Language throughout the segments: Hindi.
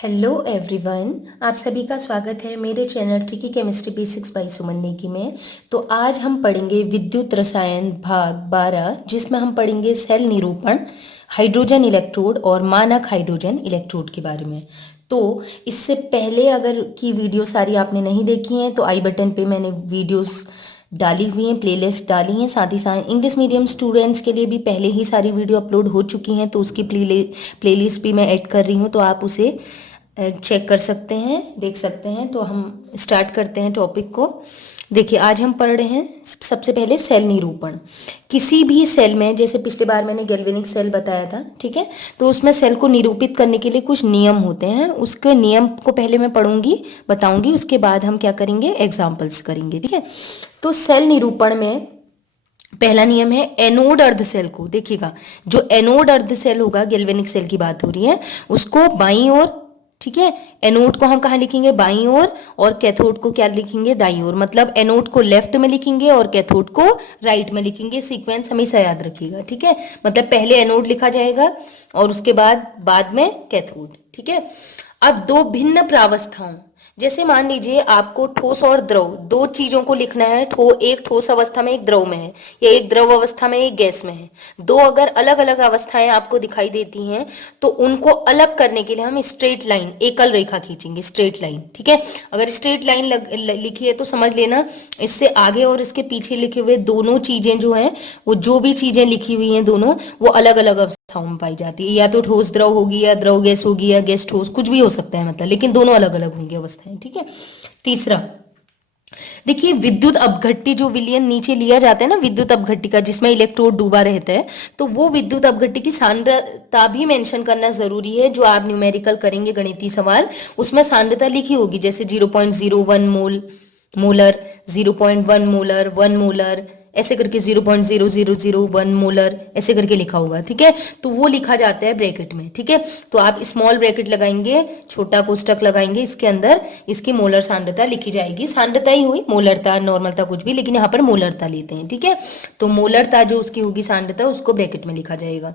हेलो एवरीवन, आप सभी का स्वागत है मेरे channel tricky chemistry basics by Suman Negi में। तो आज हम पढ़ेंगे विद्युत रसायन भाग 12, जिसमें हम पढ़ेंगे सेल निरूपण, हाइड्रोजन इलेक्ट्रोड और मानक हाइड्रोजन इलेक्ट्रोड के बारे में। तो इससे पहले अगर की वीडियो सारी आपने नहीं देखी हैं तो आई बटन पे मैंने वीडियोस डाली हुई हैं, प्लेलिस्ट डाली हैं। साथ ही साथ इंग्लिश मीडियम स्टूडेंट्स के लिए भी पहले ही सारी वीडियो अपलोड हो चुकी हैं, तो उसकी प्लेलिस्ट भी मैं ऐड कर रही हूँ, तो आप उसे चेक कर सकते हैं, देख सकते हैं। तो हम स्टार्ट करते हैं टॉपिक को। देखिए, आज हम पढ़ रहे हैं सबसे पहले सेल निरूपण। किसी भी सेल में, जैसे पिछले बार मैंने गैल्वेनिक सेल बताया था, ठीक है, तो उसमें सेल को निरूपित करने के लिए कुछ नियम होते हैं। उसके नियम को पहले मैं पढ़ूंगी, बताऊंगी, उसके बाद हम क्या करेंगे, एग्जाम्पल्स करेंगे, ठीक है। तो सेल निरूपण में पहला नियम है एनोड अर्ध सेल को, देखिएगा, जो एनोड अर्ध सेल होगा, गैल्वेनिक सेल की बात हो रही है, उसको बाईं ओर, ठीक है, एनोड को हम कहाँ लिखेंगे, बाईं ओर, और कैथोड को क्या लिखेंगे, दाईं ओर। मतलब एनोड को लेफ्ट में लिखेंगे और कैथोड को राइट में लिखेंगे। सीक्वेंस हमेशा याद रखिएगा, ठीक है। मतलब पहले एनोड लिखा जाएगा और उसके बाद में कैथोड, ठीक है। अब दो भिन्न प्रावस्थाओं, जैसे मान लीजिए आपको ठोस और द्रव, दो चीजों को लिखना है। एक ठोस अवस्था में, एक द्रव में है, या एक द्रव अवस्था में, एक गैस में है। दो अगर अलग अलग अवस्थाएं आपको दिखाई देती हैं तो उनको अलग करने के लिए हम स्ट्रेट लाइन, एकल रेखा खींचेंगे, स्ट्रेट लाइन, ठीक है। अगर स्ट्रेट लाइन लिखी है तो समझ लेना इससे आगे और इसके पीछे लिखे हुए दोनों चीजें जो हैं, वो जो भी चीजें लिखी हुई हैं दोनों, वो अलग अलग अवस्थाओं में पाई जाती है। या तो ठोस द्रव होगी, या द्रव गैस होगी, या गैस ठोस, कुछ भी हो सकता है, मतलब, लेकिन दोनों अलग अलग होंगी अवस्थाएं, ठीक है। तीसरा, देखिए, विद्युत अपघट्टी, जो विलयन नीचे लिया जाता है ना विद्युत अपघट्टी का, जिसमें इलेक्ट्रोड डूबा रहता है, तो वो विद्युत अपघट्टी की सांद्रता भी मेंशन करना जरूरी है। जो आप न्यूमेरिकल करेंगे, गणितीय सवाल, उसमें सांद्रता लिखी होगी, जैसे 0.01 मोलर, 0.1 मोलर, 1 मोलर, ऐसे करके 0.0001 मोलर, ऐसे करके लिखा होगा, ठीक है। तो वो लिखा जाता है ब्रैकेट में, ठीक है। तो आप स्मॉल ब्रैकेट लगाएंगे, छोटा कोष्टक लगाएंगे, इसके अंदर इसकी मोलर सांद्रता लिखी जाएगी। सांद्रता ही हुई, मोलरता, नॉर्मलता कुछ भी, लेकिन यहाँ पर मोलरता लेते हैं, ठीक है। तो मोलरता जो उसकी होगी सांद्रता, उसको ब्रैकेट में लिखा जाएगा।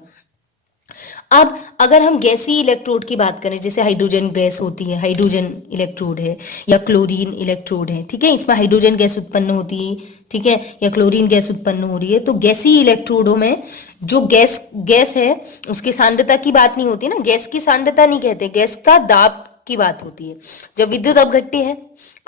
अब अगर हम गैसीय इलेक्ट्रोड की बात करें, जैसे हाइड्रोजन गैस होती है, हाइड्रोजन इलेक्ट्रोड है, या क्लोरीन इलेक्ट्रोड है, ठीक है, इसमें हाइड्रोजन गैस उत्पन्न होती है, ठीक है, या क्लोरीन गैस उत्पन्न हो रही है, तो गैसीय इलेक्ट्रोडों में जो गैस है, उसकी सांद्रता की बात नहीं होती ना, गैस की सांद्रता नहीं कहते, गैस का दाब की बात होती है। जब विद्युत अपघट्टी है,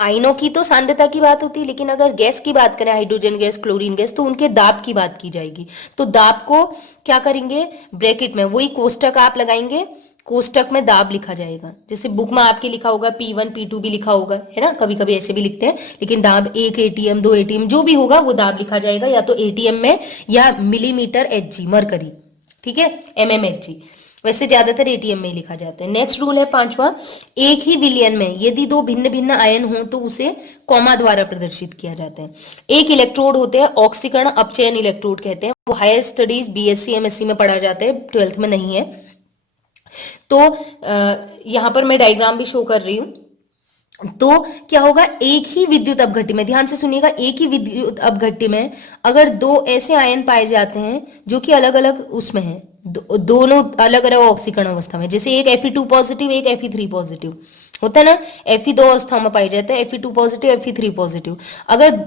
आयनों की तो सांद्रता की बात होती है, लेकिन अगर गैस की बात करें, हाइड्रोजन गैस, क्लोरीन गैस, तो उनके दाब की बात की जाएगी। तो दाब को क्या करेंगे, ब्रैकेट में, वही कोष्टक आप लगाएंगे, कोष्टक में दाब लिखा जाएगा। जैसे बुक में आपके लिखा होगा P1 P2 भी लिखा होगा, है ना, कभी कभी ऐसे भी लिखते हैं, लेकिन दाब 1 ATM 2 ATM जो भी होगा वो दाब लिखा जाएगा, या तो ATM में, या मिलीमीटर Hg, मरकरी, ठीक है, mmHg, वैसे ज्यादातर एटीएम में ही लिखा जाता है। नेक्स्ट रूल है पांचवा, एक ही विलयन में यदि दो भिन्न भिन्न आयन हो तो उसे कॉमा द्वारा प्रदर्शित किया जाता है। एक इलेक्ट्रोड होते हैं ऑक्सीकरण अपचयन इलेक्ट्रोड कहते हैं, वो हायर स्टडीज BSc MSc में पढ़ा जाता है, 12th में नहीं है। तो यहां पर मैं डायग्राम भी शो कर रही हूं। तो क्या होगा, एक ही विद्युत अपघट्टी में, ध्यान से सुनिएगा, एक ही विद्युत अपघट्टी में अगर दो ऐसे आयन पाए जाते हैं जो कि अलग अलग उसमें हैं, दोनों अलग अलग ऑक्सीकरण अवस्था में, जैसे एक Fe2 पॉजिटिव, एक Fe3 पॉजिटिव होता है ना, Fe दो अवस्थाओं में पाई जाता है, Fe2 पॉजिटिव, Fe3 पॉजिटिव। अगर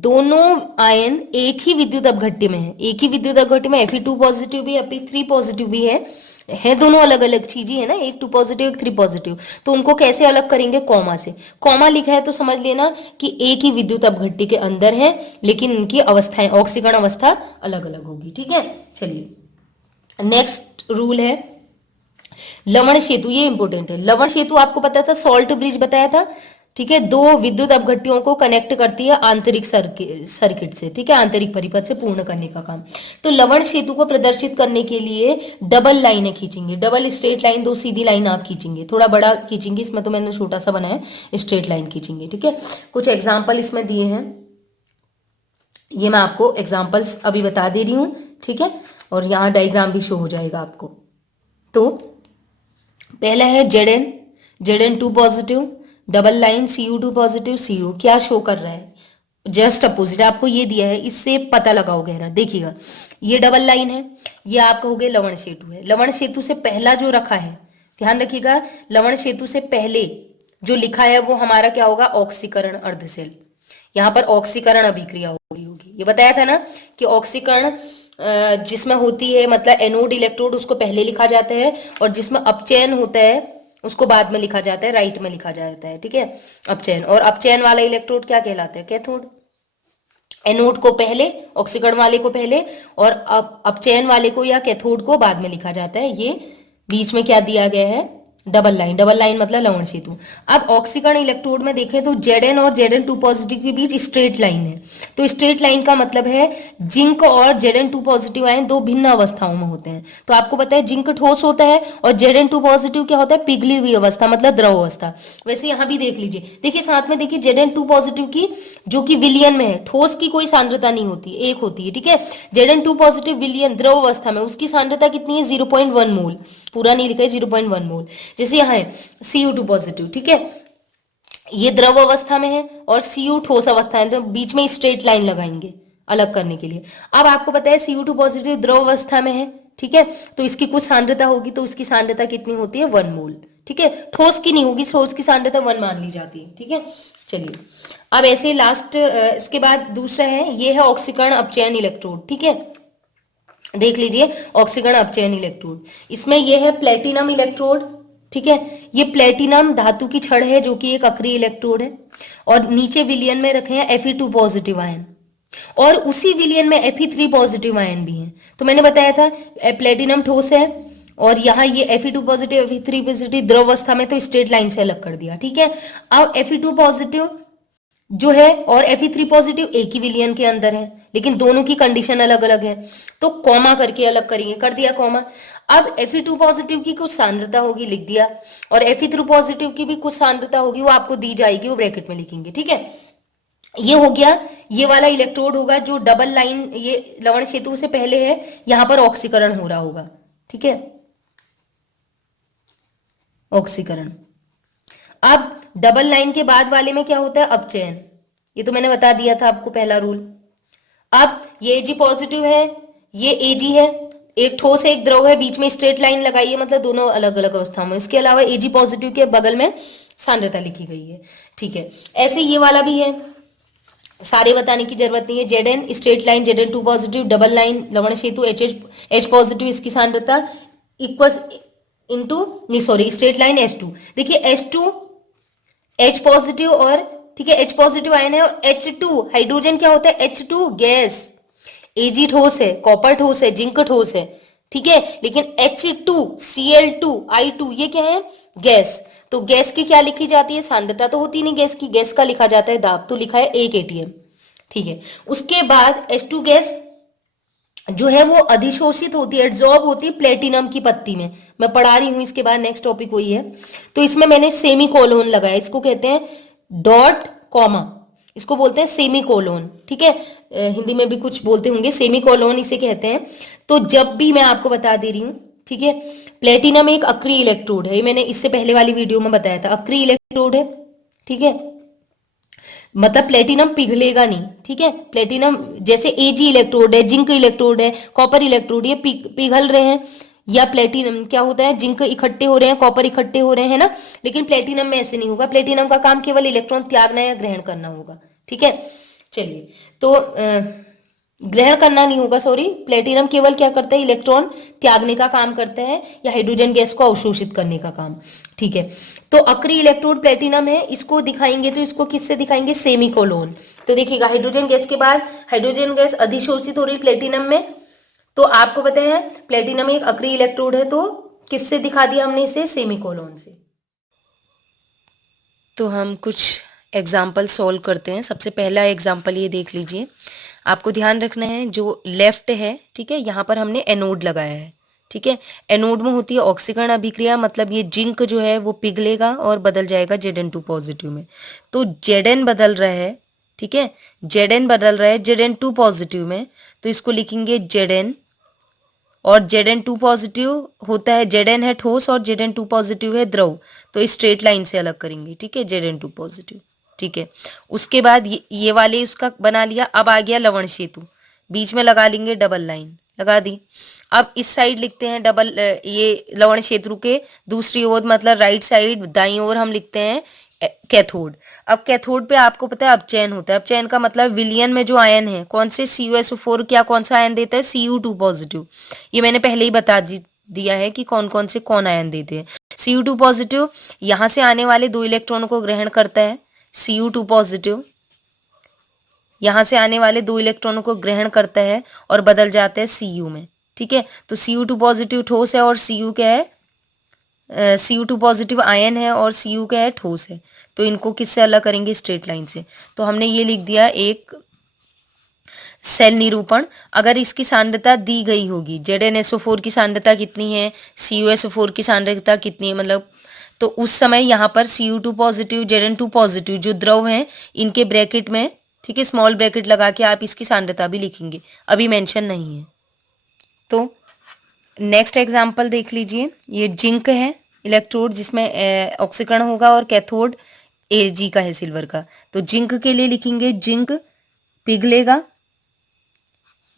दोनों आयन एक ही विद्युत अपघट्टी में है, एक ही विद्युत अपघट्टी में Fe2 पॉजिटिव भी, Fe3 पॉजिटिव भी है दोनों अलग अलग चीजें है ना, एक 2 पॉजिटिव, एक 3 पॉजिटिव, तो उनको कैसे अलग करेंगे, कॉमा से। कॉमा लिखा है तो समझ लेना कि एक ही विद्युत अपघट्टी के अंदर है, लेकिन इनकी अवस्थाएं, ऑक्सीकरण अवस्था अलग अलग होगी, ठीक है। चलिए, नेक्स्ट रूल है लवण सेतु, ये इंपॉर्टेंट है। लवण सेतु आपको पता था, सॉल्ट ब्रिज बताया था, ठीक है, दो विद्युत अपघट्टियों को कनेक्ट करती है आंतरिक सर्किट से, ठीक है, आंतरिक परिपथ से पूर्ण करने का काम। तो लवण सेतु को प्रदर्शित करने के लिए डबल लाइनें खींचेंगे, डबल स्ट्रेट लाइन, दो सीधी लाइन आप खींचेंगे, थोड़ा बड़ा खींचेंगे, इसमें तो मैंने छोटा सा बनाया, स्ट्रेट लाइन खींचेंगे, ठीक है। कुछ एग्जाम्पल इसमें दिए हैं, ये मैं आपको एग्जाम्पल्स अभी बता दे रही हूं, ठीक है, और यहाँ डायग्राम भी शो हो जाएगा आपको। तो पहला है Zn2 positive, double line Cu2 positive, Cu क्या शो कर रहा है, जस्ट अपोजिट आपको ये दिया है, इससे पता लगाओ गहरा, देखिएगा, ये डबल लाइन है, ये आपका हो गया लवण सेतु है। लवण सेतु से पहला जो रखा है, ध्यान रखिएगा, लवण सेतु से पहले जो लिखा है वो हमारा क्या होगा, ऑक्सीकरण अर्धसेल। यहाँ पर ऑक्सीकरण अभिक्रिया हो रही होगी। ये बताया था ना कि ऑक्सीकरण जिसमें होती है, मतलब एनोड इलेक्ट्रोड, उसको पहले लिखा जाता है, और जिसमें अपचयन होता है उसको बाद में लिखा जाता है, राइट में लिखा जाता है, ठीक है, अपचयन। और अपचयन वाला इलेक्ट्रोड क्या कहलाता है, कैथोड। एनोड को पहले, ऑक्सीकरण वाले को पहले, और अपचयन वाले को या कैथोड को बाद में लिखा जाता है। ये बीच में क्या दिया गया है, डबल लाइन। डबल लाइन मतलब लवण सेतु। अब ऑक्सीकरण इलेक्ट्रोड में देखें तो Zn और Zn2 पॉजिटिव के बीच स्ट्रेट लाइन है। तो स्ट्रेट लाइन का मतलब है जिंक और Zn2 पॉजिटिव आयन दो भिन्न अवस्थाओं में होते हैं। तो आपको पता है जिंक ठोस होता है और Zn2 पॉजिटिव क्या होता है, पिघली हुई अवस्था, मतलब द्रव अवस्था। वैसे यहां भी देख लीजिए, देखिए साथ में देखिए Zn2 पॉजिटिव की जो कि विलयन में है, ठोस की कोई सांद्रता नहीं होती, एक होती है, ठीक है। Zn2 पॉजिटिव विलयन द्रव अवस्था में, उसकी सांद्रता कितनी है, 0.1 मोल। पूरा नहीं लिखा है, 0.1 मोल। जैसे यहाँ है Cu2 पॉजिटिव, ठीक है, ये द्रव अवस्था में है और Cu ठोस अवस्था है, तो बीच में स्ट्रेट लाइन लगाएंगे अलग करने के लिए। अब आपको पता है Cu2 पॉजिटिव द्रव अवस्था में है, ठीक है, तो इसकी कुछ सांद्रता होगी, तो इसकी सांद्रता कितनी होती है, 1 मोल, ठीक है। ठोस की नहीं होगी, ठोस की सांद्रता 1 मान ली जाती है, ठीक है। चलिए अब ऐसे लास्ट, इसके बाद दूसरा है, ये है ऑक्सीकरण अपचयन इलेक्ट्रोड, ठीक है। देख लीजिए ऑक्सीकरण अपचयन इलेक्ट्रोड, इसमें यह है प्लेटिनम इलेक्ट्रोड, ठीक है। ये प्लेटिनम धातु की छड़ है जो कि एक अक्रिय इलेक्ट्रोड है, और नीचे विलियन में रखे हैं Fe2 पॉजिटिव आयन, और उसी विलियन में Fe3 पॉजिटिव आयन भी हैं। तो मैंने बताया था प्लेटिनम ठोस है, और यहाँ ये Fe2 पॉजिटिव Fe3 पॉजिटिव द्रव अवस्था में, तो स्ट्रेट लाइन से अलग कर दिया, ठीक है। अब Fe2 पॉजिटिव जो है और Fe3 पॉजिटिव एक ही विलियन के अंदर है, लेकिन दोनों की कंडीशन अलग अलग है, तो कॉमा करके अलग करेंगे, कर दिया कॉमा। अब Fe2 पॉजिटिव की कुछ सांद्रता होगी, लिख दिया, और Fe3 पॉजिटिव की भी कुछ सांद्रता होगी, वो आपको दी जाएगी, वो ब्रैकेट में लिखेंगे, ठीक है। ये हो गया, ये वाला इलेक्ट्रोड होगा जो डबल लाइन, ये लवण सेतु से पहले है, यहां पर ऑक्सीकरण हो रहा होगा, ठीक है, ऑक्सीकरण। अब डबल लाइन के बाद वाले में क्या होता है, अपचयन। ये तो मैंने बता दिया था आपको, पहला रूल। अब ये Ag पॉजिटिव है, ये Ag है, एक ठोस है एक द्रव है, बीच में स्ट्रेट लाइन लगाई है, मतलब दोनों अलग अलग अवस्थाओं में। इसके अलावा Ag पॉजिटिव के बगल में सांद्रता लिखी गई है, ठीक है। ऐसे ये वाला भी है, सारे बताने की जरूरत नहीं है। Zn straight line, Zn2 positive, double line लवण सेतु, H पॉजिटिव, इसकी सांद्रता इक्वल इंटू, नहीं सॉरी, स्ट्रेट लाइन H2। देखिए H2 H पॉजिटिव, और ठीक है H पॉजिटिव आयन है, और H2 हाइड्रोजन क्या होता है, H2 गैस। Ag ठोस है, कॉपर ठोस है, जिंक ठोस है, ठीक है, लेकिन H2 Cl2 I2 ये क्या है, गैस। तो गैस की क्या लिखी जाती है, सांद्रता तो होती नहीं गैस की, गैस का लिखा जाता है दाब, तो लिखा है 1 atm, ठीक है। उसके बाद H2 गैस जो है वो अधिशोषित होती है, एड्सॉर्ब होती है प्लेटिनम की पत्ती में। मैं पढ़ा रही हूं, इसके बाद नेक्स्ट टॉपिक वही है। तो इसमें मैंने सेमी कोलोन लगाया, इसको कहते हैं डॉट कॉमा, इसको बोलते हैं सेमी कोलोन, ठीक है। हिंदी में भी कुछ बोलते होंगे, सेमी कोलोन इसे कहते हैं। तो जब भी, मैं आपको बता दे रही हूँ, ठीक है, प्लेटिनम एक अक्रिय इलेक्ट्रोड है, ये मैंने इससे पहले वाली वीडियो में बताया था, अक्रिय इलेक्ट्रोड है, ठीक है, मतलब प्लेटिनम पिघलेगा नहीं, ठीक है। प्लेटिनम जैसे Ag इलेक्ट्रोड है, जिंक इलेक्ट्रोड है, कॉपर इलेक्ट्रोड, ये पिघल रहे हैं, या प्लेटिनम क्या होता है, जिंक इकट्ठे हो रहे हैं, कॉपर इकट्ठे हो रहे हैं ना, लेकिन प्लेटिनम में ऐसे नहीं होगा। प्लेटिनम का काम केवल इलेक्ट्रॉन त्यागना या ग्रहण करना होगा, ठीक है। चलिए, तो ग्रहण करना नहीं होगा, सॉरी, प्लेटिनम केवल क्या करता है, इलेक्ट्रॉन त्यागने का काम करता है, या हाइड्रोजन गैस को अवशोषित करने का काम, ठीक है। तो अक्रिय इलेक्ट्रोड प्लेटिनम है, इसको दिखाएंगे तो इसको किससे दिखाएंगे, सेमीकोलोन। तो देखिएगा हाइड्रोजन गैस के बाद हाइड्रोजन गैस अधिशोषित हो रही प्लेटिनम में, तो आपको पता है प्लेटिनम एक अक्रिय इलेक्ट्रोड है, तो किससे दिखा दिया हमने इसे, सेमीकोलोन से। तो हम कुछ एग्जाम्पल सॉल्व करते हैं। सबसे पहला एग्जाम्पल ये देख लीजिए, आपको ध्यान रखना है जो लेफ्ट है, ठीक है, यहाँ पर हमने एनोड लगाया है, ठीक है। एनोड में होती है ऑक्सीकरण अभिक्रिया, मतलब ये जिंक जो है वो पिघलेगा और बदल जाएगा Zn2 पॉजिटिव में। तो Zn बदल रहा है, ठीक है, Zn बदल रहा है Zn2 पॉजिटिव में, तो इसको लिखेंगे Zn, और Zn2 पॉजिटिव होता है, Zn है ठोस और Zn2 पॉजिटिव है द्रव, तो स्ट्रेट लाइन से अलग करेंगे, ठीक है, Zn2 पॉजिटिव, ठीक है। उसके बाद ये वाले उसका बना लिया। अब आ गया लवण सेतु, बीच में लगा लेंगे डबल लाइन, लगा दी। अब इस साइड लिखते हैं डबल, ये लवण क्षेत्र के दूसरी ओर मतलब राइट साइड दाईं ओर हम लिखते हैं कैथोड। अब कैथोड पे आपको पता है अपचयन होता है। अपचयन का मतलब विलयन में जो आयन है कौन से CuSO4 क्या कौन सा आयन देता है, Cu2 पॉजिटिव। ये मैंने पहले ही बता दिया है कि कौन कौन से कौन आयन देते हैं। Cu2 पॉजिटिव यहां से आने वाले 2 इलेक्ट्रॉनों को ग्रहण करता है, Cu2 पॉजिटिव यहां से आने वाले 2 इलेक्ट्रॉनों को ग्रहण करता है और बदल जाता है Cu में। ठीक है, तो Cu2 पॉजिटिव ठोस है और Cu क्या है, Cu2 पॉजिटिव आयन है और Cu क्या है, ठोस है। तो इनको किससे अलग करेंगे, स्ट्रेट लाइन से। तो हमने ये लिख दिया एक सेल निरूपण। अगर इसकी सांद्रता दी गई होगी, ZnSO4 की सांद्रता कितनी है, CuSO4 की सांद्रता कितनी है, मतलब तो उस समय यहाँ पर Cu2 पॉजिटिव Zn2 पॉजिटिव जो द्रव हैं इनके ब्रैकेट में, ठीक है, स्मॉल ब्रैकेट लगा के आप इसकी सांद्रता भी लिखेंगे, अभी मेंशन नहीं है। तो नेक्स्ट एग्जाम्पल देख लीजिए, ये जिंक है इलेक्ट्रोड जिसमें ऑक्सीकरण होगा और कैथोड Ag का है सिल्वर का। तो जिंक के लिए लिखेंगे जिंक पिघलेगा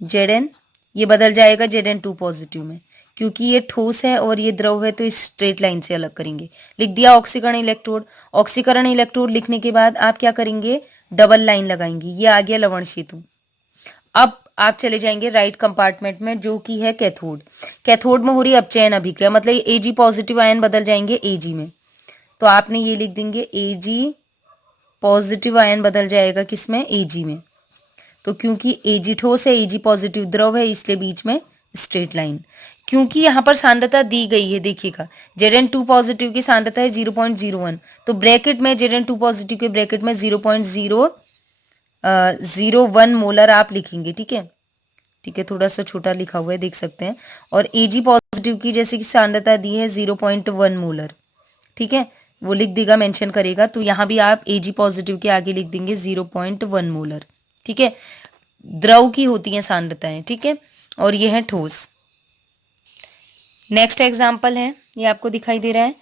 Zn, ये बदल जाएगा Zn2 पॉजिटिव में, क्योंकि ये ठोस है और ये द्रव है तो इस स्ट्रेट लाइन से अलग करेंगे। लिख दिया ऑक्सीकरण इलेक्ट्रोड। ऑक्सीकरण इलेक्ट्रोड लिखने के बाद आप क्या करेंगे, डबल लाइन लगाएंगे। ये आ गया लवण सेतु। अब आप चले जाएंगे राइट कंपार्टमेंट में जो कि है कैथोड। कैथोड में हो रही अपचयन अभिक्रिया, मतलब Ag पॉजिटिव आयन बदल जाएंगे Ag में। तो आपने ये लिख देंगे Ag पॉजिटिव आयन बदल जाएगा किसमें, Ag में। तो क्योंकि Ag ठोस है, Ag पॉजिटिव द्रव है, इसलिए बीच में स्ट्रेट लाइन। क्योंकि यहाँ पर सांद्रता दी गई है, देखिएगा Zn2 पॉजिटिव की सांद्रता है 0.01, तो ब्रैकेट में Zn2 पॉजिटिव के ब्रैकेट में 0.001 मोलर आप लिखेंगे। ठीक है, ठीक है, थोड़ा सा छोटा लिखा हुआ है, देख सकते हैं। और Ag पॉजिटिव की जैसे कि सांद्रता दी है 0.1 मोलर, ठीक है, वो लिख देगा, मेंशन करेगा। तो यहाँ भी आप Ag पॉजिटिव के आगे लिख देंगे 0.1 मोलर। ठीक है, द्रव की होती हैं सांद्रताएं, ठीक है, और ये है ठोस। नेक्स्ट एग्जाम्पल है, ये आपको दिखाई दे रहा है,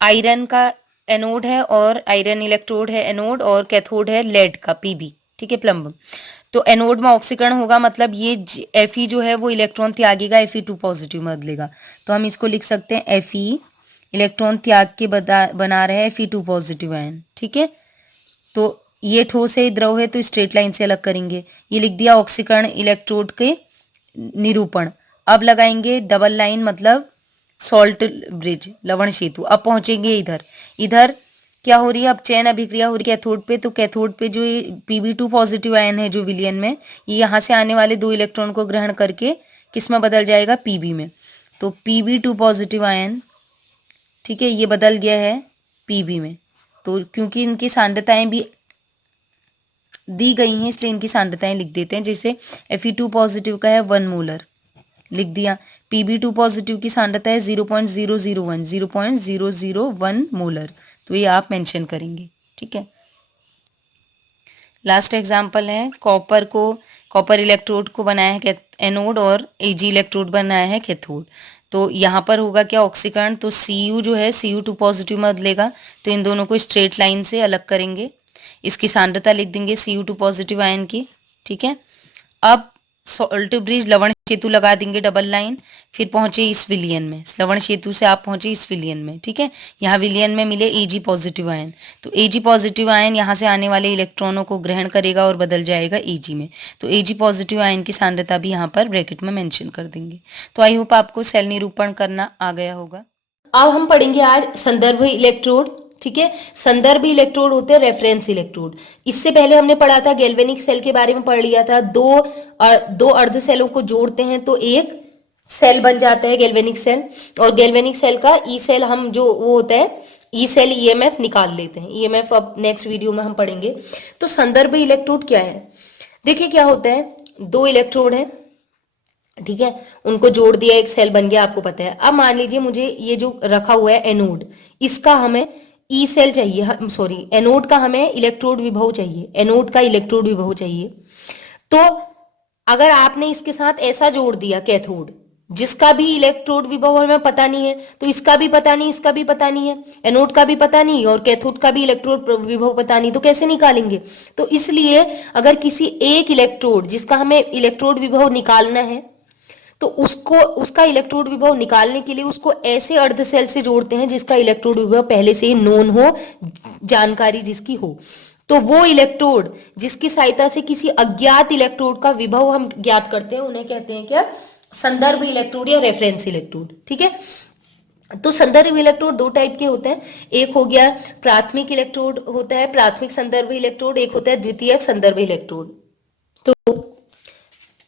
आयरन का एनोड है और आयरन इलेक्ट्रोड है एनोड, और कैथोड है लेड का Pb, ठीक है, प्लम्ब। तो एनोड में ऑक्सीकरण होगा, मतलब ये Fe जो है वो इलेक्ट्रॉन त्यागेगा, Fe2 पॉजिटिव में बदलेगा। तो हम इसको लिख सकते हैं Fe इलेक्ट्रॉन त्याग के बना रहे हैं Fe2 पॉजिटिव आयन। ठीक है, तो ये ठोस है, द्रव है, तो स्ट्रेट लाइन से अलग करेंगे। ये लिख दिया ऑक्सीकरण इलेक्ट्रोड के निरूपण। अब लगाएंगे डबल लाइन, मतलब सॉल्ट ब्रिज, लवण सेतु। अब पहुंचेंगे इधर, इधर क्या हो रही है, अब चयन अभिक्रिया हो रही है कैथोड पे। तो कैथोड पे जो Pb2 पॉजिटिव आयन है जो विलयन में, ये यहाँ से आने वाले 2 इलेक्ट्रॉन को ग्रहण करके किस में बदल जाएगा, Pb में। तो Pb2 पॉजिटिव आयन, ठीक है, ये बदल गया है Pb में। तो क्योंकि इनकी सांद्रताएं भी दी गई हैं इसलिए इनकी सांद्रताएं लिख देते हैं। जैसे Fe2 पॉजिटिव का है 1 मोलर, लिख दिया। Pb2 पॉजिटिव की सांद्रता है 0.001 मोलर, तो ये आप मेंशन करेंगे। ठीक है, लास्ट एग्जांपल है, कॉपर इलेक्ट्रोड को बनाया है एनोड और Ag इलेक्ट्रोड बनाया है कैथोड। तो यहाँ पर होगा क्या, ऑक्सीकरण। तो Cu जो है Cu2 पॉजिटिव में बदलेगा, तो इन दोनों को स्ट्रेट लाइन से अलग करेंगे। इसकी सांद्रता लिख देंगे Cu2 पॉजिटिव आयन की। ठीक है, अब सॉल्ट ब्रिज लवण सेतु लगा देंगे डबल लाइन, फिर पहुंचे इस विलयन में, लवण सेतु से आप पहुंचे इस विलयन में। ठीक है, यहाँ विलयन में मिले Ag पॉजिटिव आयन, तो Ag पॉजिटिव आयन यहाँ से आने वाले इलेक्ट्रॉनों को ग्रहण करेगा और बदल जाएगा Ag में। तो Ag पॉजिटिव आयन की सांद्रता भी यहाँ पर ब्रैकेट में मेंशन कर देंगे। तो आई होप आपको सेल निरूपण करना आ गया होगा। अब हम पढ़ेंगे आज संदर्भ इलेक्ट्रोड। ठीक है, संदर्भ इलेक्ट्रोड होते हैं रेफरेंस इलेक्ट्रोड। इससे पहले हमने पढ़ा था गैल्वेनिक सेल के बारे में पढ़ लिया था। दो अर्ध सेलों को जोड़ते हैं तो एक सेल बन जाता है गैल्वेनिक सेल, और गैल्वेनिक सेल का ई सेल हम जो वो होता है ई सेल ईएमएफ निकाल लेते हैं। ईएमएफ अब नेक्स्ट वीडियो में हम पढ़ेंगे। तो संदर्भ इलेक्ट्रोड क्या है, देखिए क्या होता है, 2 इलेक्ट्रोड है, ठीक है, उनको जोड़ दिया, एक सेल बन गया, आपको पता है। अब मान लीजिए मुझे ये जो रखा हुआ है एनोड, इसका हमें ई सेल चाहिए, सॉरी एनोड का हमें इलेक्ट्रोड विभव चाहिए, एनोड का इलेक्ट्रोड विभव चाहिए। तो अगर आपने इसके साथ ऐसा जोड़ दिया कैथोड, जिसका भी इलेक्ट्रोड विभव हमें पता नहीं है, तो इसका भी पता नहीं, इसका भी पता नहीं है, एनोड का भी पता नहीं और कैथोड का भी इलेक्ट्रोड विभव पता नहीं, तो कैसे निकालेंगे। तो इसलिए अगर किसी एक इलेक्ट्रोड जिसका हमें इलेक्ट्रोड विभव निकालना है, तो उसको उसका इलेक्ट्रोड विभव निकालने के लिए उसको ऐसे अर्ध सेल से जोड़ते हैं जिसका इलेक्ट्रोड विभव पहले से ही नोन हो, जानकारी जिसकी हो। तो वो इलेक्ट्रोड जिसकी सहायता से किसी अज्ञात इलेक्ट्रोड का विभव हम ज्ञात करते हैं उन्हें कहते हैं क्या, संदर्भ इलेक्ट्रोड या रेफरेंस इलेक्ट्रोड। ठीक है, तो संदर्भ इलेक्ट्रोड दो टाइप के होते हैं, एक हो गया प्राथमिक इलेक्ट्रोड होता है, प्राथमिक संदर्भ इलेक्ट्रोड, एक होता है द्वितीयक संदर्भ इलेक्ट्रोड। तो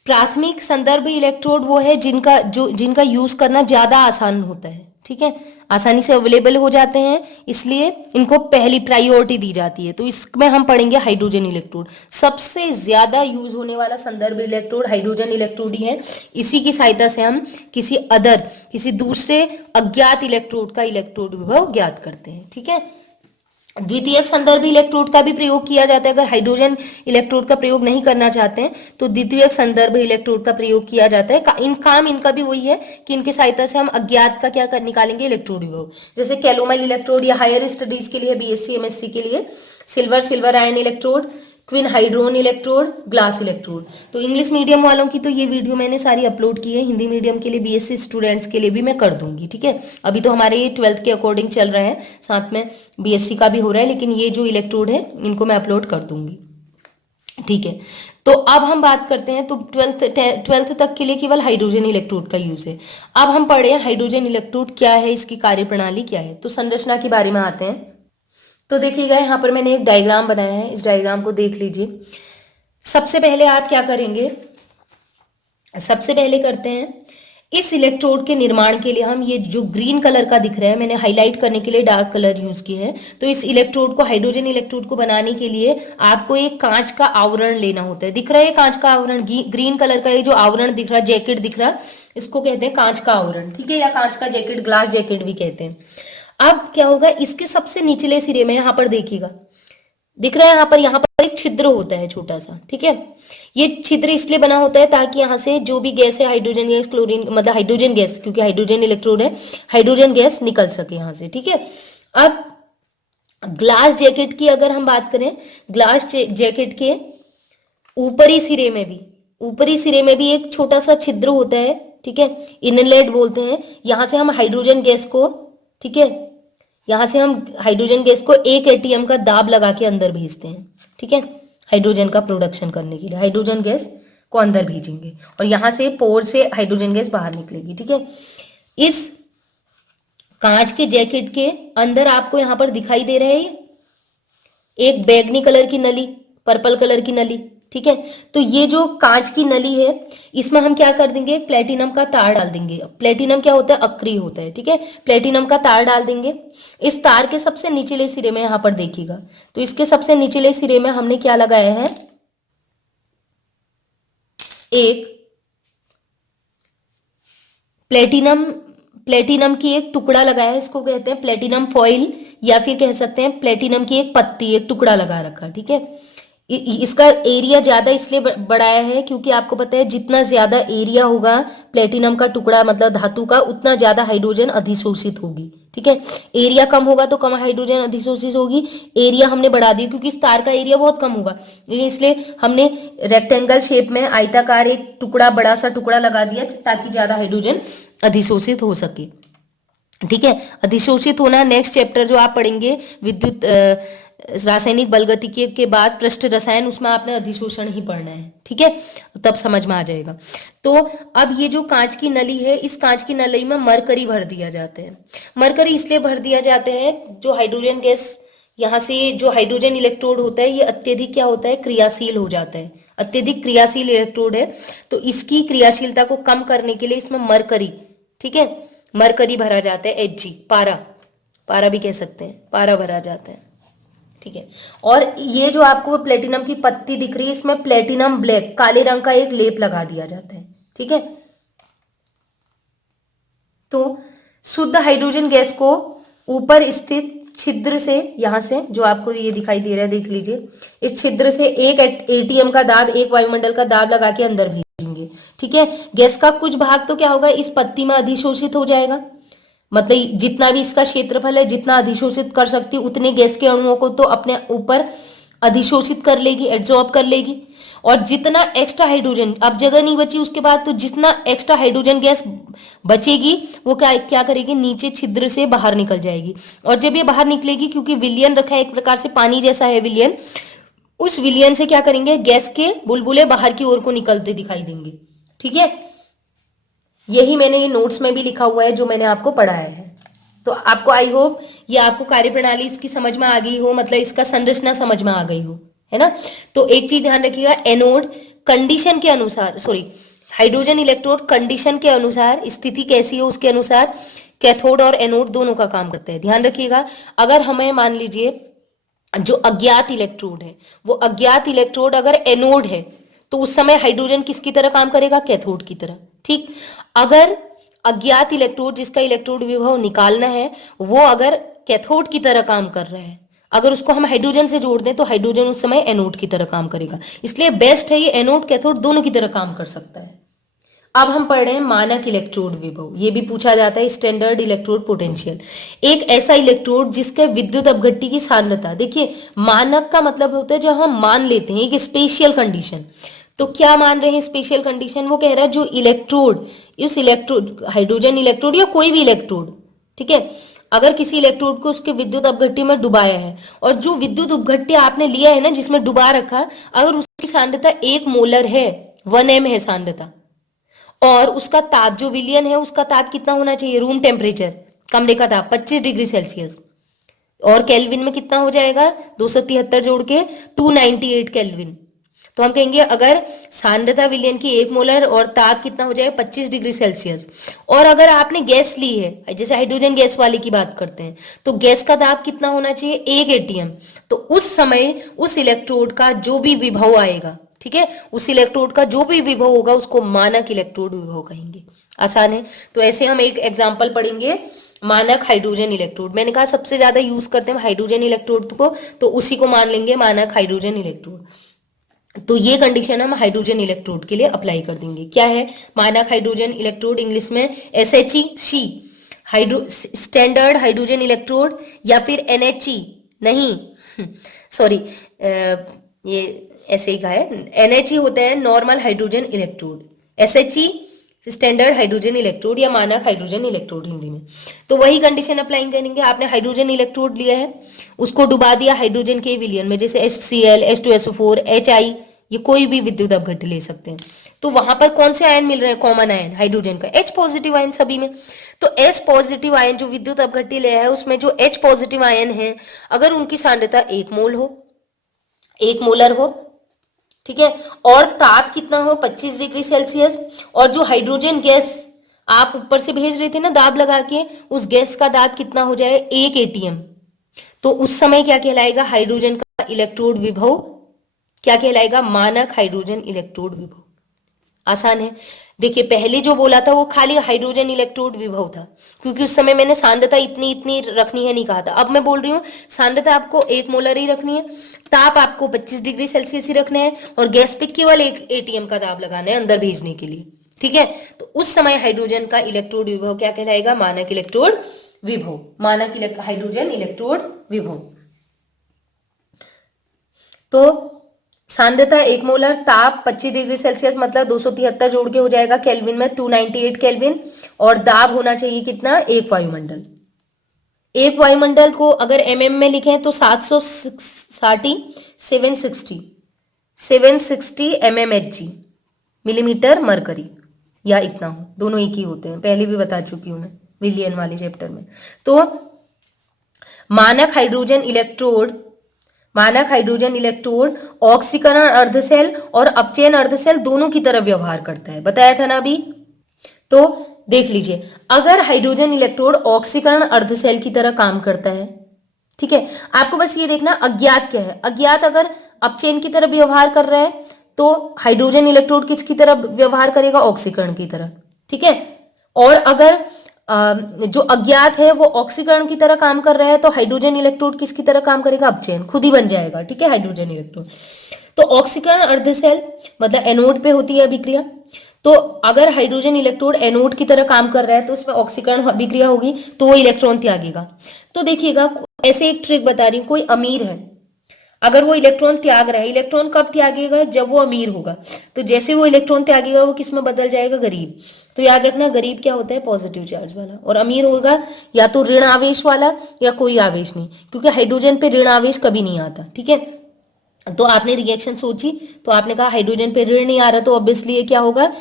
प्राथमिक संदर्भ इलेक्ट्रोड वो है जिनका यूज करना ज्यादा आसान होता है। ठीक है, आसानी से अवेलेबल हो जाते हैं, इसलिए इनको पहली प्रायोरिटी दी जाती है। तो इसमें हम पढ़ेंगे हाइड्रोजन इलेक्ट्रोड। सबसे ज्यादा यूज होने वाला संदर्भ इलेक्ट्रोड हाइड्रोजन इलेक्ट्रोड ही है। इसी की सहायता से हम किसी दूसरे अज्ञात इलेक्ट्रोड का इलेक्ट्रोड विभव ज्ञात करते हैं। ठीक है, द्वितीयक संदर्भ इलेक्ट्रोड का भी प्रयोग किया जाता है। अगर हाइड्रोजन इलेक्ट्रोड का प्रयोग नहीं करना चाहते हैं तो द्वितीयक संदर्भ इलेक्ट्रोड का प्रयोग किया जाता है। काम इनका भी वही है कि इनकी सहायता से हम अज्ञात का क्या निकालेंगे, इलेक्ट्रोड विभव। जैसे कैलोमाइल इलेक्ट्रोड या हायर स्टडीज के लिए, बीएससी एमएससी के लिए silver ion electrode, quinhydrone electrode, glass electrode. तो इंग्लिश मीडियम वालों की तो ये वीडियो मैंने सारी अपलोड की है, हिंदी मीडियम के लिए बीएससी स्टूडेंट्स के लिए भी मैं कर दूंगी। ठीक है, अभी तो हमारे 12th के अकॉर्डिंग चल रहा है, साथ में बीएससी का भी हो रहा है, लेकिन ये जो इलेक्ट्रोड है इनको मैं अपलोड कर दूंगी। ठीक है, तो अब हम बात करते हैं, तो 12th तक के लिए केवल हाइड्रोजन इलेक्ट्रोड का यूज है। अब हम पढ़े हाइड्रोजन इलेक्ट्रोड क्या है, इसकी कार्यप्रणाली क्या है। तो संरचना के बारे में आते हैं। तो देखिएगा यहाँ पर मैंने एक डायग्राम बनाया है, इस डायग्राम को देख लीजिए। सबसे पहले आप क्या करेंगे, सबसे पहले करते हैं इस इलेक्ट्रोड के निर्माण के लिए हम ये जो ग्रीन कलर का दिख रहा है, मैंने हाईलाइट करने के लिए डार्क कलर यूज किए हैं। तो इस इलेक्ट्रोड को, हाइड्रोजन इलेक्ट्रोड को बनाने के लिए आपको एक कांच का आवरण लेना होता है। दिख रहा है कांच का आवरण, ग्रीन कलर का ये जो आवरण दिख रहा है, जैकेट दिख रहा है, इसको कहते हैं कांच का आवरण। ठीक है, या कांच का जैकेट, ग्लास जैकेट भी कहते हैं। अब क्या होगा, इसके सबसे निचले सिरे में यहाँ पर देखिएगा, दिख रहा है यहाँ पर एक छिद्र होता है छोटा सा। ठीक है, ये छिद्र इसलिए बना होता है ताकि यहाँ से जो भी गैस है, हाइड्रोजन गैस, क्लोरीन, मतलब हाइड्रोजन गैस, क्योंकि हाइड्रोजन इलेक्ट्रोड है, हाइड्रोजन गैस निकल सके यहाँ से। ठीक है, अब ग्लास जैकेट की अगर हम बात करें, ग्लास जैकेट के ऊपरी सिरे में भी एक छोटा सा छिद्र होता है। ठीक है, इनलेट बोलते हैं। यहाँ से हम हाइड्रोजन गैस को, ठीक है, यहां से हम हाइड्रोजन गैस को 1 एटीएम का दाब लगा के अंदर भेजते हैं। ठीक है, हाइड्रोजन का प्रोडक्शन करने के लिए हाइड्रोजन गैस को अंदर भेजेंगे और यहां से पोर से हाइड्रोजन गैस बाहर निकलेगी। ठीक है, इस कांच के जैकेट के अंदर आपको यहां पर दिखाई दे रहा है एक बैगनी कलर की नली, पर्पल कलर की नली। ठीक है, तो ये जो कांच की नली है, इसमें हम क्या कर देंगे, प्लेटिनम का तार डाल देंगे। प्लेटिनम क्या होता है, अक्रिय होता है। ठीक है, प्लेटिनम का तार डाल देंगे। इस तार के सबसे निचले सिरे में, यहां पर देखिएगा, तो इसके सबसे निचले सिरे में हमने क्या लगाया है, एक प्लेटिनम की एक टुकड़ा लगाया है, इसको कहते हैं प्लेटिनम फॉइल, या फिर कह सकते हैं प्लेटिनम की एक पत्ती, एक टुकड़ा लगा रखा। ठीक है, इसका एरिया ज्यादा इसलिए बढ़ाया है क्योंकि आपको पता है जितना ज्यादा एरिया होगा प्लेटिनम का टुकड़ा, मतलब धातु का, उतना ज्यादा हाइड्रोजन अधिशोषित होगी। ठीक है, एरिया कम होगा तो कम हाइड्रोजन अधिशोषित होगी। एरिया हमने बढ़ा दी क्योंकि इस तार का एरिया बहुत कम होगा, इसलिए हमने रेक्टेंगल शेप में आयताकार एक टुकड़ा, बड़ा सा टुकड़ा लगा दिया ताकि ज्यादा हाइड्रोजन अधिशोषित हो सके। ठीक है, अधिशोषित होना नेक्स्ट चैप्टर जो आप पढ़ेंगे, विद्युत रासायनिक बलगतिकी के बाद पृष्ठ रसायन, उसमें आपने अधिशोषण ही पढ़ना है। ठीक है, तब समझ में आ जाएगा। तो अब ये जो कांच की नली है, इस कांच की नली में मरकरी भर दिया जाता है। मरकरी इसलिए भर दिया जाता है, जो हाइड्रोजन गैस, यहाँ से जो हाइड्रोजन इलेक्ट्रोड होता है, ये अत्यधिक क्या होता है, क्रियाशील हो जाता है, अत्यधिक क्रियाशील इलेक्ट्रोड है। तो इसकी क्रियाशीलता को कम करने के लिए इसमें मरकरी, ठीक है, मरकरी भरा जाता है, Hg, पारा भी कह सकते हैं, पारा भरा जाता है। ठीक है, और ये जो आपको प्लेटिनम की पत्ती दिख रही है, इसमें प्लेटिनम ब्लैक, काले रंग का एक लेप लगा दिया जाता है। ठीक है, तो शुद्ध हाइड्रोजन गैस को ऊपर स्थित छिद्र से, यहां से जो आपको ये दिखाई दे रहा है, देख लीजिए, इस छिद्र से 1 एटीएम का दाब, 1 वायुमंडल का दाब लगा के अंदर भेजेंगे। ठीक है, गैस का कुछ भाग तो क्या होगा, इस पत्ती में अधिशोषित हो जाएगा, मतलब जितना भी इसका क्षेत्रफल है, जितना अधिशोषित कर सकती है, उतने गैस के अणुओं को तो अपने ऊपर अधिशोषित कर लेगी, एब्जॉर्ब कर लेगी, और जितना एक्स्ट्रा हाइड्रोजन, अब जगह नहीं बची उसके बाद, तो जितना एक्स्ट्रा हाइड्रोजन गैस बचेगी वो क्या क्या करेगी, नीचे छिद्र से बाहर निकल जाएगी। और जब ये बाहर निकलेगी, क्योंकि विलयन रखा है एक प्रकार से पानी जैसा है विलयन, उस विलयन से क्या करेंगे, गैस के बुलबुले बाहर की ओर को निकलते दिखाई देंगे। ठीक है, यही मैंने ये नोट्स में भी लिखा हुआ है जो मैंने आपको पढ़ाया है। तो आपको आई होप ये आपको कार्यप्रणाली इसकी समझ में आ गई हो, मतलब इसका संरचना समझ में आ गई हो, है ना। तो एक चीज ध्यान रखिएगा, एनोड कंडीशन के अनुसार, सॉरी, हाइड्रोजन इलेक्ट्रोड कंडीशन के अनुसार, स्थिति कैसी हो उसके अनुसार कैथोड और एनोड दोनों का काम करते हैं। ध्यान रखिएगा, अगर हमें मान लीजिए जो अज्ञात इलेक्ट्रोड है, वो अज्ञात इलेक्ट्रोड अगर एनोड है, तो उस समय हाइड्रोजन किसकी तरह काम करेगा, कैथोड की तरह। ठीक, अगर अज्ञात इलेक्ट्रोड जिसका इलेक्ट्रोड विभव निकालना है, वो अगर कैथोड की तरह काम कर रहा है, अगर उसको हम हाइड्रोजन से जोड़ दें तो हाइड्रोजन उस समय एनोड की तरह काम करेगा। इसलिए बेस्ट है ये एनोड कैथोड दोनों की तरह काम कर सकता है। अब हम पढ़ रहे हैं मानक इलेक्ट्रोड विभव, ये भी पूछा जाता है, स्टैंडर्ड इलेक्ट्रोड पोटेंशियल। एक ऐसा इलेक्ट्रोड जिसके विद्युत अपघट्टी की सांद्रता, देखिए मानक का मतलब होता है जो हम मान लेते हैं एक स्पेशल कंडीशन। तो क्या मान रहे हैं स्पेशल कंडीशन, वो कह रहा है जो इलेक्ट्रोड, इस इलेक्ट्रोड, हाइड्रोजन इलेक्ट्रोड या कोई भी इलेक्ट्रोड, ठीक है, अगर किसी इलेक्ट्रोड को उसके विद्युत अपघट्टी में डुबाया है, और जो विद्युत अपघट्टी आपने लिया है ना जिसमें डुबा रखा, अगर उसकी सांद्रता 1 मोलर है, 1 m है सांद्रता, और उसका ताप जो विलियन है उसका ताप कितना होना चाहिए, रूम टेम्परेचर, कमरे का ताप 25 डिग्री सेल्सियस, और केल्विन में कितना हो जाएगा, 273 जोड़ के 298 केल्विन। तो हम कहेंगे अगर सांद्रता विलयन की 1 मोलर और ताप कितना हो जाएगा 25 डिग्री सेल्सियस, और अगर आपने गैस ली है, जैसे हाइड्रोजन गैस वाले की बात करते हैं, तो गैस का ताप कितना होना चाहिए 1 atm, तो उस समय उस इलेक्ट्रोड का जो भी विभव आएगा, ठीक है, उस इलेक्ट्रोड का जो भी विभव होगा उसको मानक इलेक्ट्रोड विभव कहेंगे। आसान है। तो ऐसे हम एक एग्जाम्पल पढ़ेंगे, मानक हाइड्रोजन इलेक्ट्रोड, मैंने कहा सबसे ज्यादा यूज करते हैं हाइड्रोजन इलेक्ट्रोड को, तो उसी को मान लेंगे मानक हाइड्रोजन इलेक्ट्रोड। तो ये कंडीशन हम हाइड्रोजन इलेक्ट्रोड के लिए अप्लाई कर देंगे। क्या है मानक हाइड्रोजन इलेक्ट्रोड, इंग्लिश में SHE, hydro standard hydrogen electrode, या फिर NHE, नहीं सॉरी ये ऐसे ही का है, NHE होता है normal hydrogen electrode, SHE standard hydrogen electrode या मानक हाइड्रोजन इलेक्ट्रोड हिंदी में। तो वही कंडीशन अप्लाई करेंगे, आपने हाइड्रोजन इलेक्ट्रोड लिया है, उसको डुबा दिया हाइड्रोजन के विलयन में, जैसे HCl, H2SO4, HI, ये कोई भी विद्युत अपघट्य ले सकते हैं। तो वहां पर कौन से आयन मिल रहे हैं, कॉमन आयन हाइड्रोजन का, H पॉजिटिव आयन सभी में। तो H पॉजिटिव आयन जो विद्युत अपघट्य लिया है उसमें जो H पॉजिटिव आयन है, अगर उनकी सांद्रता 1 मोल हो, 1 मोलर हो, ठीक है, और ताप कितना हो 25 डिग्री सेल्सियस, और जो हाइड्रोजन गैस आप ऊपर से भेज रहे थे ना दाब लगा के, उस गैस का दाब कितना हो जाए 1 atm, तो उस समय क्या कहलाएगा, हाइड्रोजन का इलेक्ट्रोड विभव क्या कहलाएगा, मानक हाइड्रोजन इलेक्ट्रोड विभव। आसान है। देखिए पहले जो बोला था वो खाली हाइड्रोजन इलेक्ट्रोड विभव था, क्योंकि उस समय मैंने सांद्रता इतनी इतनी रखनी है नहीं कहा था। अब मैं बोल रही हूँ सांद्रता आपको 1 मोलर ही रखनी है, ताप आपको 25 डिग्री सेल्सियस ही रखना है, और गैस पे केवल 1 atm का दाब लगाना है अंदर भेजने के लिए, ठीक है। तो उस समय हाइड्रोजन का इलेक्ट्रोड विभव क्या कहलाएगा, मानक इलेक्ट्रोड विभव, मानक हाइड्रोजन इलेक्ट्रोड विभव। तो सांद्रता 1 मोलर, ताप 25 डिग्री सेल्सियस, मतलब 273 जोड़ के हो जाएगा केल्विन में 298 केल्विन, और दाब होना चाहिए कितना, 1 वायुमंडल। 1 वायुमंडल को अगर mm में लिखें तो 760 mmHg, मिलीमीटर मरकरी, या इतना हो, दोनों एक ही होते हैं, पहले भी बता चुकी हूं मैं विलियन वाले चैप्टर में। तो मानक हाइड्रोजन इलेक्ट्रोड ऑक्सीकरण अर्धसेल और अपचयन अर्धसेल दोनों की तरह व्यवहार करता है, बताया था ना अभी। तो देख लीजिए, अगर हाइड्रोजन इलेक्ट्रोड ऑक्सीकरण अर्धसेल की तरह काम करता है, ठीक है, आपको बस ये देखना अज्ञात क्या है। अज्ञात अगर अपचयन की तरह व्यवहार कर रहा है तो हाइड्रोजन इलेक्ट्रोड किसकी तरह व्यवहार करेगा, ऑक्सीकरण की तरह, ठीक है। और अगर जो अज्ञात है वो ऑक्सीकरण की तरह काम कर रहा है तो हाइड्रोजन इलेक्ट्रोड किसकी तरह काम करेगा, अपचयन, खुद ही बन जाएगा, ठीक है, हाइड्रोजन इलेक्ट्रोड। तो ऑक्सीकरण अर्धसेल मतलब एनोड पे होती है अभिक्रिया, तो अगर हाइड्रोजन इलेक्ट्रोड एनोड की तरह काम कर रहा है तो उसमें ऑक्सीकरण अभिक्रिया होगी, तो वो इलेक्ट्रॉन त्यागेगा। तो देखिएगा ऐसे एक ट्रिक बता रही हूँ, कोई अमीर है, अगर वो इलेक्ट्रॉन त्याग रहा है, इलेक्ट्रॉन कब त्यागेगा, जब वो अमीर होगा, तो जैसे वो इलेक्ट्रॉन त्यागेगा वो किस में बदल जाएगा, गरीब। तो याद रखना गरीब क्या होता है, पॉजिटिव चार्ज वाला, और अमीर होगा या तो ऋण आवेश वाला या कोई आवेश नहीं, क्योंकि हाइड्रोजन पे ऋण आवेश कभी नहीं आता, ठीक है। तो आपने रिएक्शन सोची, तो आपने कहा हाइड्रोजन पे ऋण नहीं आ रहा, तो ऑब्वियसली ये क्या होगा,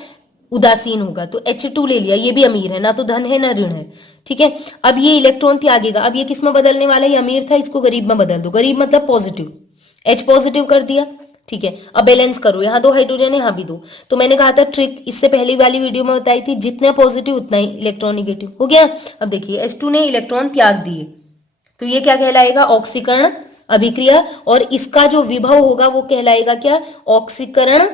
उदासीन होगा। तो H2 ले लिया, ये भी अमीर है, ना तो धन है ना ऋण है, ठीक है। अब ये इलेक्ट्रॉन त्यागेगा, अब ये किस में बदलने वाला है, ये अमीर था, इसको गरीब में बदल दो, गरीब मतलब पॉजिटिव, H पॉजिटिव कर दिया, ठीक है। अब बैलेंस करो, यहाँ 2 हाइड्रोजन है, यहाँ भी 2। तो मैंने कहा था ट्रिक इससे पहली वाली वीडियो में बताई थी, जितना पॉजिटिव उतना ही इलेक्ट्रॉन निगेटिव हो गया। अब देखिए H2 ने इलेक्ट्रॉन त्याग दिए, तो ये क्या कहलाएगा, ऑक्सीकरण अभिक्रिया, और इसका जो विभव होगा वो कहलाएगा क्या, ऑक्सीकरण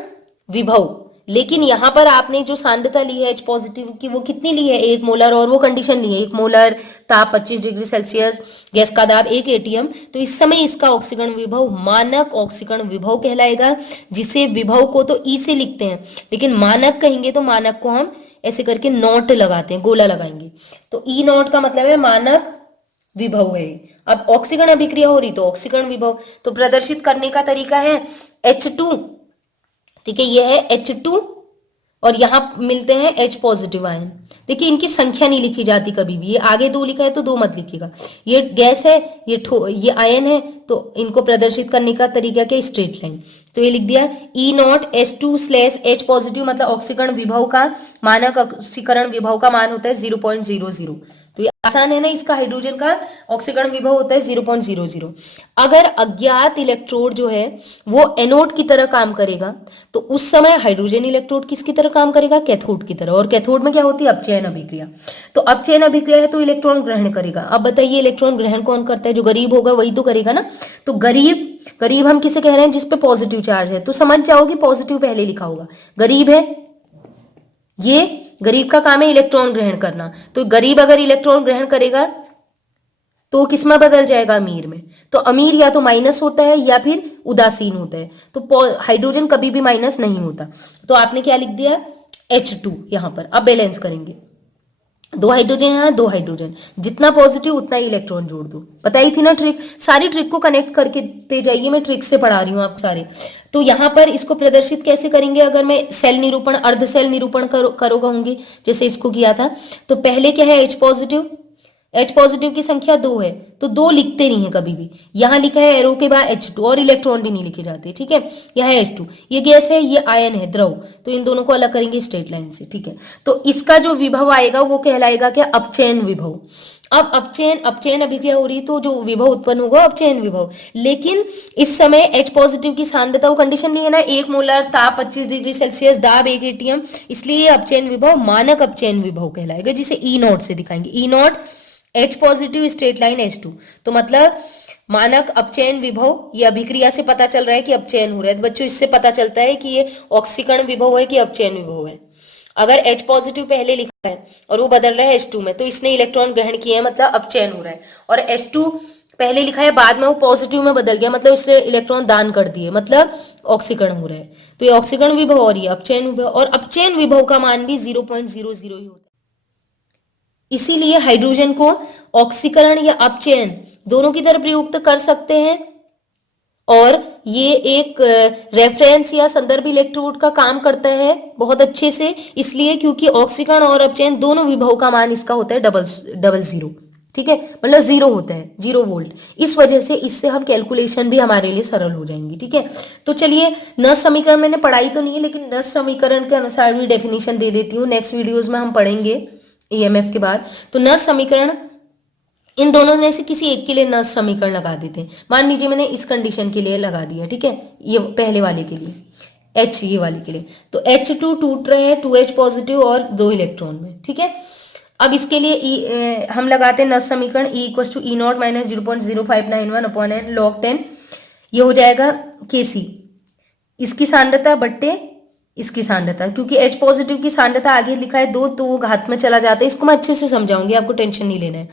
विभव। लेकिन यहां पर आपने जो सांद्रता ली है H पॉजिटिव की, वो कितनी ली है, 1 मोलर, और वो कंडीशन ली है 1 मोलर, ताप 25 डिग्री सेल्सियस, गैस का दाब 1 एटीएम। तो इस समय इसका ऑक्सीकरण विभव मानक ऑक्सीकरण विभव कहलाएगा, जिसे विभव को तो ई से लिखते हैं, लेकिन मानक कहेंगे तो मानक को हम ऐसे करके नॉट लगाते हैं, गोला लगाएंगे, तो ई नॉट का मतलब है मानक विभव है। अब ऑक्सीकरण अभिक्रिया हो रही तो ऑक्सीकरण विभव, तो प्रदर्शित करने का तरीका है H2, ठीक है, ये है H2 और यहां मिलते हैं H पॉजिटिव आयन। देखिए इनकी संख्या नहीं लिखी जाती कभी भी, ये आगे 2 लिखा है तो 2 मत लिखिएगा, ये गैस है, ये आयन है, तो इनको प्रदर्शित करने का तरीका क्या, स्ट्रेट लाइन। तो ये लिख दिया E not H2 slash H positive, मतलब ऑक्सीकरण विभव का मानक ऑक्सीकरण विभव का मान होता है 0.00। तो ये आसान है ना, इसका हाइड्रोजन का ऑक्सीकरण विभव होता है 0.00। अगर अज्ञात इलेक्ट्रोड जो है वो एनोड की तरह काम करेगा, तो उस समय हाइड्रोजन इलेक्ट्रोड किसकी तरह काम करेगा, कैथोड की तरह। और कैथोड में क्या होती है, अपचयन अभिक्रिया। तो अपचयन अभिक्रिया है तो इलेक्ट्रॉन ग्रहण करेगा। अब बताइए इलेक्ट्रॉन ग्रहण कौन करता है, जो गरीब होगा वही तो करेगा ना। तो गरीब हम किसे कह रहे हैं, जिसपे पॉजिटिव चार्ज है, तो समझ जाओ कि पॉजिटिव पहले लिखा होगा, गरीब है, ये गरीब का काम है इलेक्ट्रॉन ग्रहण करना। तो गरीब अगर इलेक्ट्रॉन ग्रहण करेगा तो किसमें बदल जाएगा, अमीर में। तो अमीर या तो माइनस होता है या फिर उदासीन होता है, तो हाइड्रोजन कभी भी माइनस नहीं होता। तो आपने क्या लिख दिया, H2 यहां पर। अब बैलेंस करेंगे, 2 हाइड्रोजन है, 2 हाइड्रोजन, जितना पॉजिटिव उतना ही इलेक्ट्रॉन जोड़ दो। बताई थी ना ट्रिक, सारी ट्रिक को कनेक्ट करके दे जाइए, मैं ट्रिक से पढ़ा रही हूँ आप सारे। तो यहाँ पर इसको प्रदर्शित कैसे करेंगे, अगर मैं सेल निरूपण अर्ध सेल निरूपण करो कहूंगी, जैसे इसको किया था, तो पहले क्या है, H पॉजिटिव की संख्या 2 है, तो 2 लिखते नहीं है कभी भी। यहां लिखा है एरो के बाद H2, और इलेक्ट्रॉन भी नहीं लिखे जाते, ठीक है। यह है H2, ये गैस है, ये आयन है, द्रव, तो इन दोनों को अलग करेंगे स्ट्रेट लाइन से, ठीक है। तो इसका जो विभव आएगा वो कहलाएगा क्या, अपचयन विभव। अब अपचयन अभिक्रिया हो रही है तो जो विभव उत्पन्न होगा अपचयन विभव। लेकिन इस समय H पॉजिटिव की सांद्रता, वो कंडीशन नहीं है ना, 1 मोलर, ताप 25 डिग्री सेल्सियस, दाब 1 एटीएम, इसलिए अपचयन विभव मानक अपचयन विभव कहलाएगा, जिसे E नॉट से दिखाएंगे। E not H positive straight line H2, तो मतलब मानक अपचयन विभव, ये अभिक्रिया से पता चल रहा है कि अपचयन हो रहा है। तो बच्चों इससे पता चलता है कि ये ऑक्सीकरण विभव है कि अपचयन विभव है। अगर H पॉजिटिव पहले लिखा है और वो बदल रहा है H2 में, तो इसने इलेक्ट्रॉन ग्रहण किए हैं, मतलब अपचयन हो रहा है। और H2 पहले लिखा है, बाद में वो पॉजिटिव में बदल गया, मतलब इसने इलेक्ट्रॉन दान कर दिए, मतलब ऑक्सीकरण हो रहा है। तो ये ऑक्सीकरण विभव और ये अपचयन विभव, और अपचयन विभव का मान भी 0.00 ही होता है। इसीलिए हाइड्रोजन को ऑक्सीकरण या अपचयन दोनों की तरह प्रयुक्त कर सकते हैं, और ये एक रेफरेंस या संदर्भ इलेक्ट्रोड का काम करता है बहुत अच्छे से, इसलिए क्योंकि ऑक्सीकरण और अपचयन दोनों विभव का मान इसका होता है डबल जीरो, ठीक है, मतलब 0 होता है, 0 वोल्ट। इस वजह से इससे हम कैलकुलेशन भी हमारे लिए सरल हो जाएंगी, ठीक है। तो चलिए, नस समीकरण मैंने पढ़ाई तो नहीं है, लेकिन नस समीकरण के अनुसार भी डेफिनेशन दे देती हूँ, नेक्स्ट वीडियोज में हम पढ़ेंगे EMF के बाद। तो नस समीकरण, इन दोनों में से किसी एक के लिए नस समीकरण लगा देते हैं। मान लीजिए मैंने इस कंडीशन के लिए लगा दिया, ठीक है, ये पहले वाले के लिए, H ये वाले के लिए, तो H2 टूट रहे हैं 2H पॉजिटिव और 2 इलेक्ट्रॉन में, ठीक है। अब इसके लिए हम लगाते हैं नस समीकरण, E equal to E naught minus 0.0591/n log 10, ये हो जाएगा Kc, इसकी सांद्रता बट्टे इसकी सांद्रता, क्योंकि H पॉजिटिव की सांद्रता आगे लिखा है 2, तो वो घात में चला जाता है। इसको मैं अच्छे से समझाऊंगी, आपको टेंशन नहीं लेना है।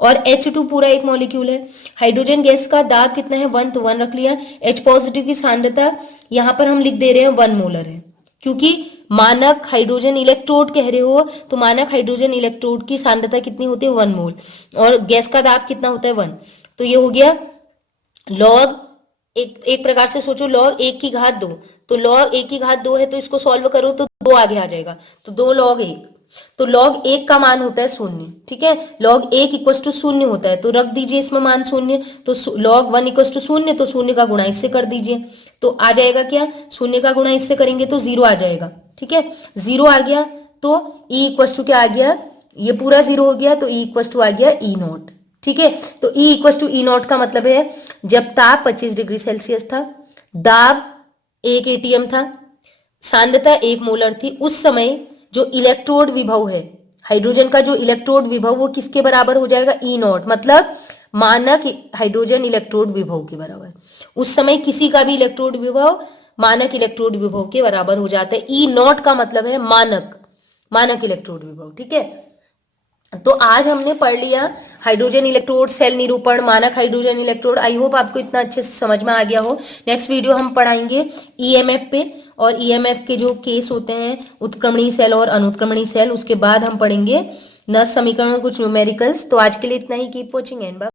और H2 पूरा एक मॉलिक्यूल है। हाइड्रोजन गैस का दाब कितना है, 1, तो 1 रख लिया। H पॉजिटिव की सांद्रता यहाँ पर हम लिख दे रहे हैं 1 मोलर है, क्योंकि मानक हाइड्रोजन इलेक्ट्रोड कह रहे हो, तो मानक हाइड्रोजन इलेक्ट्रोड की सांद्रता कितनी होती है, 1 मोल, और गैस का दाब कितना होता है, 1। तो ये हो गया log एक एक प्रकार से सोचो, log 1 की घात 2, तो log 1 की घात 2 है तो इसको सॉल्व करो तो 2 आगे आ जाएगा, तो 2 log 1। तो log 1 का मान होता है 0, ठीक है। log 1 इक्वल टू 0 होता है, तो रख दीजिए इसमें मान 0। तो log 1 इक्वल टू 0, तो 0 का गुणा इससे कर दीजिए, तो आ जाएगा क्या, 0 का गुणा इससे करेंगे तो 0 आ जाएगा, ठीक है। 0 आ गया तो e इक्वल टू क्या आ गया, ये पूरा 0 हो गया, तो e इक्वल टू आ गया ई नॉट, ठीक है। तो E equal to E naught का मतलब है जब ताप 25 डिग्री सेल्सियस था, दाब 1 एटीएम था, सांद्रता 1 मोलर थी, उस समय जो इलेक्ट्रोड विभव है, हाइड्रोजन का जो इलेक्ट्रोड विभव, वो किसके बराबर हो जाएगा, ई नॉट, मतलब मानक हाइड्रोजन इलेक्ट्रोड विभव के बराबर। उस समय किसी का भी इलेक्ट्रोड विभव मानक इलेक्ट्रोड विभव के बराबर हो जाता है। ई नॉट का मतलब है मानक, मानक इलेक्ट्रोड विभव, ठीक है। तो आज हमने पढ़ लिया हाइड्रोजन इलेक्ट्रोड, सेल निरूपण, मानक हाइड्रोजन इलेक्ट्रोड। आई होप आपको इतना अच्छे से समझ में आ गया हो। नेक्स्ट वीडियो हम पढ़ाएंगे ईएमएफ पे, और ईएमएफ के जो केस होते हैं, उत्क्रमणीय सेल और अनुत्क्रमणीय सेल, उसके बाद हम पढ़ेंगे नस समीकरण, कुछ न्यूमेरिकल्स। तो आज के लिए इतना ही। Keep watching and bye.